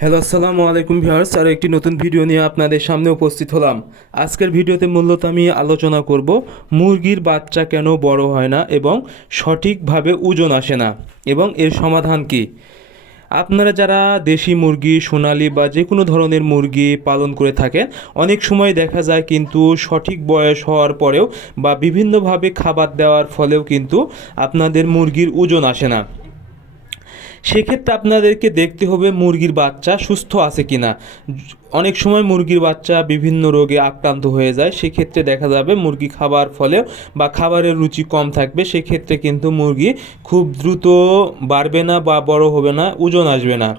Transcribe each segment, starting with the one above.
Hello আসসালামু আলাইকুম viewers আর একটি নতুন ভিডিও নিয়ে আপনাদের সামনে উপস্থিত হলাম। আজকের ভিডিওতে মূলত আমি আলোচনা করব, মুরগির বাচ্চা কেন বড় হয় না এবং সঠিকভাবে ওজন আসে না এবং এর সমাধান কি? আপনারা যারা দেশি মুরগি, সোনালি বা যে কোনো ধরনের মুরগি পালন করে থাকেন, অনেক সময় দেখা যায় কিন্তু সঠিক বয়স হওয়ার পরেও বা বিভিন্নভাবে খাবার দেওয়ার ফলেও কিন্তু আপনাদের মুরগির ওজন আসে না। সেক্ষেত্রে আপনাদেরকে দেখতে হবে মুরগির বাচ্চা সুস্থ আছে কিনা। অনেক সময় মুরগির বাচ্চা বিভিন্ন রোগে আক্রান্ত হয়ে যায়, সেক্ষেত্রে দেখা যাবে মুরগি খাবার ফলে বা খাবারের রুচি কম থাকবে, সেক্ষেত্রে কিন্তু মুরগি খুব দ্রুত বাড়বে না বা বড় হবে না, ওজন আসবে না।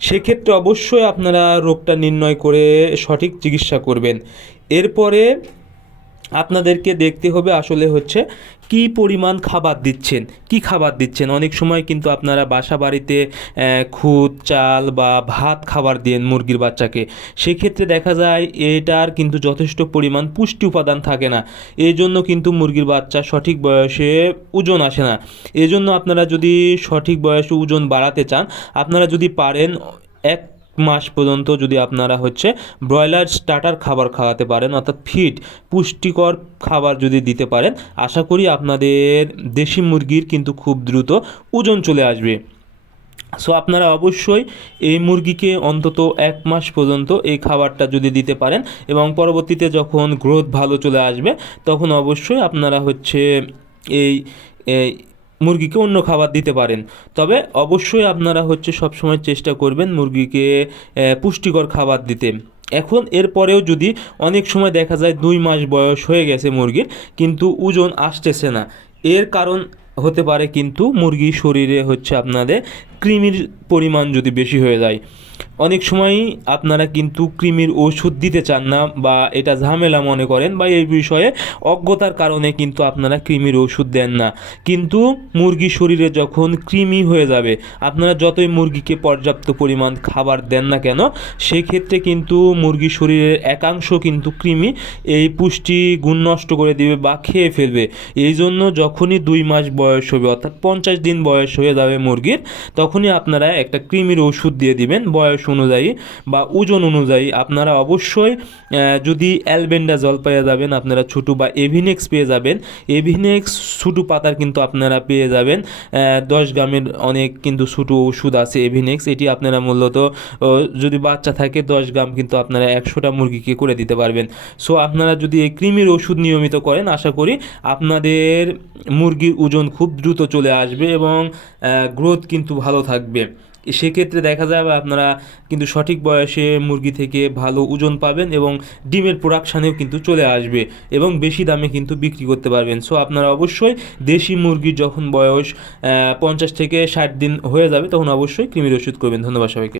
সেক্ষেত্রে অবশ্যই আপনারা রোগটা নির্ণয় করে সঠিক চিকিৎসা করবেন। এরপরে আপনাদেরকে দেখতে হবে আসলে হচ্ছে কি পরিমাণ খাবার দিচ্ছেন, কি খাবার দিচ্ছেন। অনেক সময় কিন্তু আপনারা বাসা বাড়িতে খুদ, চাল বা ভাত খাবার দেন মুরগির বাচ্চাকে। সেক্ষেত্রে দেখা যায় এটার কিন্তু যথেষ্ট পরিমাণ পুষ্টি উপাদান থাকে না। এই জন্য কিন্তু মুরগির বাচ্চা সঠিক বয়সে ওজন আসে না। এই জন্য আপনারা যদি সঠিক বয়সে ওজন বাড়াতে চান, আপনারা যদি পারেন এক মাস পর্যন্ত যদি আপনারা হচ্ছে ব্রয়লার স্টার্টার খাবার খাওয়াতে পারেন, অর্থাৎ ফিট পুষ্টিকর খাবার যদি দিতে পারেন, আশা করি আপনাদের দেশি মুরগির কিন্তু খুব দ্রুত ওজন চলে আসবে। সো আপনারা অবশ্যই এই মুরগিকে অন্তত এক মাস পর্যন্ত এই খাবারটা যদি দিতে পারেন এবং পরবর্তীতে যখন গ্রোথ ভালো চলে আসবে, তখন অবশ্যই আপনারা হচ্ছে এই মুরগিকে অন্য খাবার দিতে পারেন। তবে অবশ্যই আপনারা হচ্ছে সবসময় চেষ্টা করবেন মুরগিকে পুষ্টিকর খাবার দিতে। এখন এরপরেও যদি অনেক সময় দেখা যায় দুই মাস বয়স হয়ে গেছে মুরগির, কিন্তু ওজন আসতেছে না। এর কারণ হতে পারে কিন্তু মুরগির শরীরে হচ্ছে আপনাদের কৃমির পরিমাণ যদি বেশি হয়ে যায়। অনেক সময়ই আপনারা কিন্তু কৃমির ওষুধ দিতে চান না বা এটা ঝামেলা মনে করেন বা এই বিষয়ে অজ্ঞতার কারণে কিন্তু আপনারা কৃমির ওষুধ দেন না। কিন্তু মুরগির শরীরে যখন কৃমি হয়ে যাবে, আপনারা যতই মুরগিকে পর্যাপ্ত পরিমাণ খাবার দেন না কেন সেই ক্ষেত্রে কিন্তু মুরগির শরীরের একাংশ কিন্তু কৃমি এই পুষ্টি গুণ নষ্ট করে দিবে বা খেয়ে ফেলবে। এই জন্য যখনই দুই মাস বয়স হবে, অর্থাৎ পঞ্চাশ দিন বয়স হয়ে যাবে মুরগির, তখনই আপনারা একটা কৃমির ওষুধ দিয়ে দিবেন। বয়স অনুযায়ী বা ওজন অনুযায়ী আপনারা অবশ্যই যদি অ্যালবেন্ডা জল পেয়ে যাবেন, আপনারা ছোটো বা এভিনেক্স পেয়ে যাবেন। এভিনেক্স ছোটো পাতার কিন্তু আপনারা পেয়ে যাবেন। দশ গ্রামের অনেক কিন্তু ছোটো ওষুধ আছে এভিনেক্স। এটি আপনারা মূলত যদি বাচ্চা থাকে, দশ গ্রাম কিন্তু আপনারা একশোটা মুরগিকে করে দিতে পারবেন। সো, আপনারা যদি এই কৃমির ওষুধ নিয়মিত করেন, আশা করি আপনাদের মুরগির ওজন খুব দ্রুত চলে আসবে এবং গ্রোথ কিন্তু ভালো থাকবে। সেক্ষেত্রে দেখা যাবে আপনারা কিন্তু সঠিক বয়সে মুরগি থেকে ভালো ওজন পাবেন এবং ডিমের প্রোডাকশানেও কিন্তু চলে আসবে এবং বেশি দামে কিন্তু বিক্রি করতে পারবেন। সো আপনারা অবশ্যই দেশি মুরগির যখন বয়স পঞ্চাশ থেকে ষাট দিন হয়ে যাবে, তখন অবশ্যই কৃমির ওষুধ করবেন। ধন্যবাদ সবাইকে।